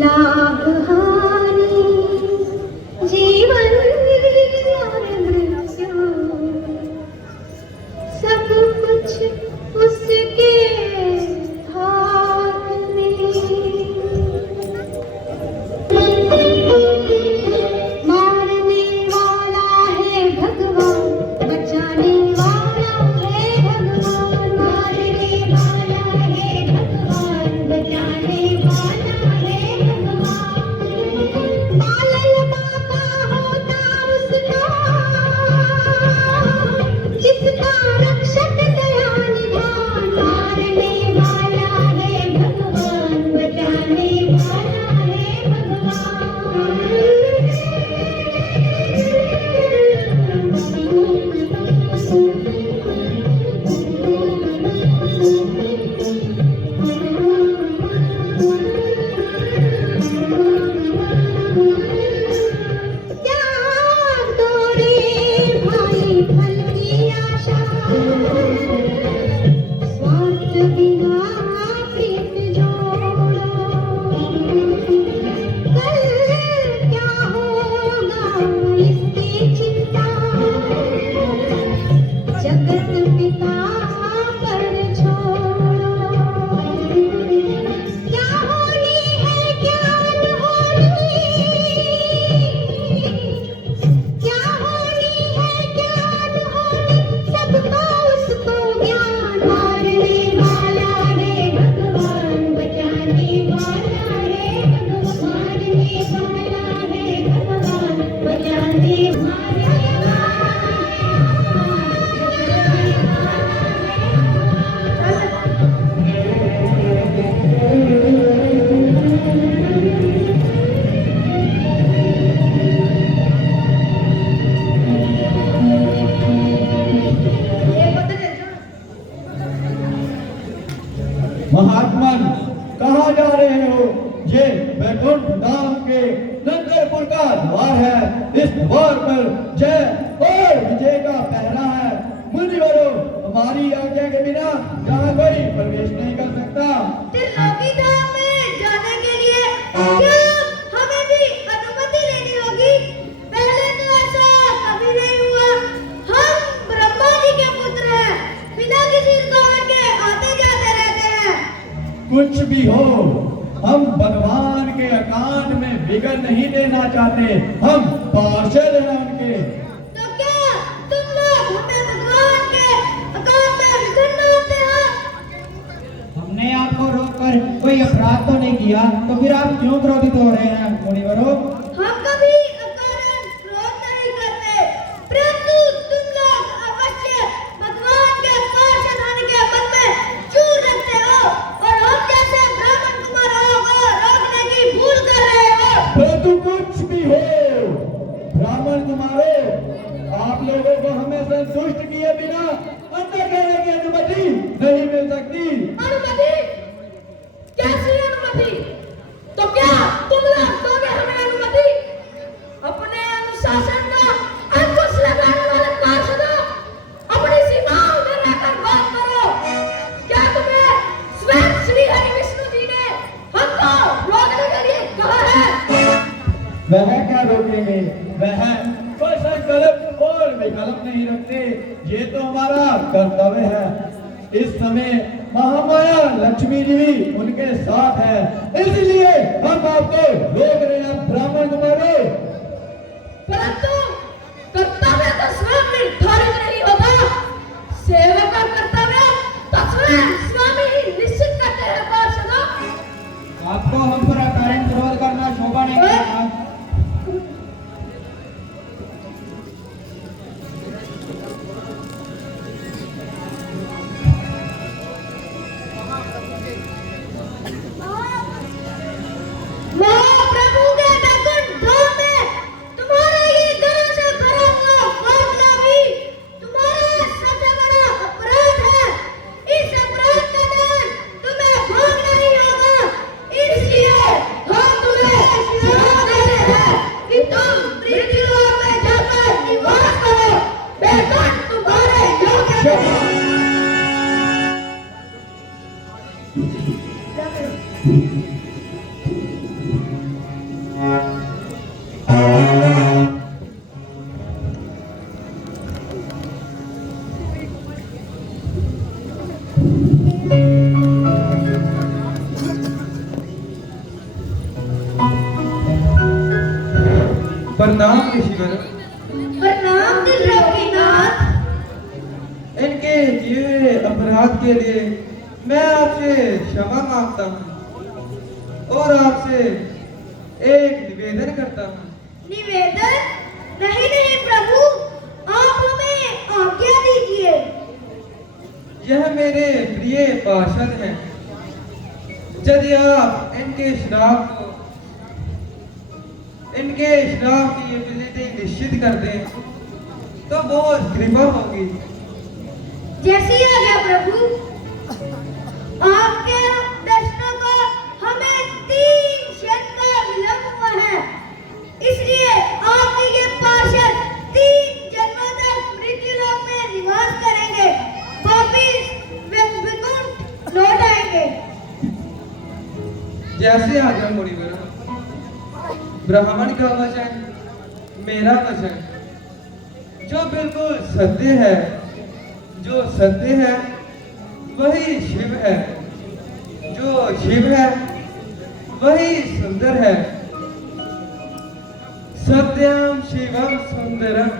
लाभ हानि जीवन और मृत्यु सब कुछ उसके हाथ में। मारने वाला है भगवान, बचाने वाला है भगवान। मारने वाला है भगवान, बचाने वाला है भगवान। पालन बाबा होता उसका जिसका रक्षक दया निधान। मारने वाला है भगवान, बचाने वाला है त्याग दो रे भाई फल की आशा, स्वार्थ बिना प्रीत जोड़ो। कल क्या होगा इसकी चिंता, जगत पिता पर छोड़ो। क्या होनी है क्या अनहोनी, क्या होनी है क्या अनहोनी, सबका उसको ज्ञान। मारने वाला है भगवान, बचाने वाला है भगवान। मारने वाला है भगवान, बचाने वाला है। महात्मन कहाँ जा रहे हो? ये वैकुंठ धाम के नंदपुर का द्वार है। इस द्वार पर जय और विजय का पहरा है। मुनिवरों, हमारी आज्ञा के बिना यहाँ कोई प्रवेश नहीं कर सकता। त्रिलोकी धाम में जाने के लिए क्या हमें भी अनुमति लेनी होगी? पहले तो ऐसा कभी नहीं हुआ। हम ब्रह्मा जी के पुत्र हैं, बिना किसी रुकावट के आते जाते रहते हैं। कुछ भी हो, हम भगवान के अकांत में विघ्न नहीं देना चाहते। हम पार्षद हैं उनके। तो क्या तुम लोग हमें भगवान के अकांत में विघ्न डालते हो? हमने आपको रोककर कोई अपराध तो नहीं किया, तो फिर आप क्यों क्रोधित हो रहे हैं मुनिवरों? हम कभी अकारण क्रोध नहीं करते, परंतु तुम लोग अवश्य भगवान के पार्षद होने के मन में चूर रखते हो और हम जैसे ब्राह्मण कुमारों को रोकने की भूल कर रहे हो। परंतु कुछ भी हो, ब्राह्मण कुमारों, आप लोगों को हमें संतुष्ट किए बिना अंदर जाने की अनुमति नहीं मिल सकती। अनुमति? कैसी अनुमति? तो क्या तुम लोग दोगे हमें अनुमति? अपने अनुशासन का अंकुश लगाने वाले पार्षदों, अपनी सीमाओं में रहकर बात करो। क्या तुम्हें स्वयं श्री हरि विष्णु जी ने हमको रोकने के लिए कहा है? वह क्या रोकेंगे? वह कोई संकल्प और विकल्प नहीं रखते। ये तो हमारा कर्तव्य है। इस समय महामाया लक्ष्मी जी भी उनके साथ है, इसलिए हम आपको रोक रहे हैं ब्राह्मण कुमारों। परंतु कर्तव्य तो स्वयं निर्धारित नहीं होता। सेवक का कर्तव्य तो स्वयं स्वामी ही निश्चित करते हैं पार्षदों। आपको हम पर अकारण क्रोध करना शोभा नहीं करता। मैं प्रभु के वैकुंठ धाम में तुम्हारे ही दरों से भरा हुआ वासना भी तुम्हारा सबसे बड़ा अपराध है। इस अपराध का दंड तुम्हें भोगना ही होगा, इसलिए हम तुम्हें प्रणाम ऋषिवर। प्रणाम त्रिलोकीनाथ। इनके किए हुए अपराध के लिए मैं आपसे क्षमा मांगता हूँ और आपसे एक निवेदन करता हूँ। निवेदन? नहीं नहीं प्रभु, आप हमें आज्ञा दीजिए। यह मेरे प्रिय पार्षद हैं। यदि आप इनके श्राप की एबिलिटी निश्चित कर दें तो बहुत कृपा होगी। जैसी आज्ञा प्रभु। आपके दर्शनों को हमें 3 क्षण का विलंब हुआ है, इसलिए आपके ये पार्षद 3 जन्मों तक मृत्युलोक में निवास करेंगे, वापिस वैकुंठ लौट आएंगे। जैसे आज्ञा मुनिवर। ब्राह्मण का वचन मेरा वचन, जो बिल्कुल सत्य है, जो सत्य है वही शिव है, जो शिव है वही सुंदर है। सत्यम शिवम सुंदरम।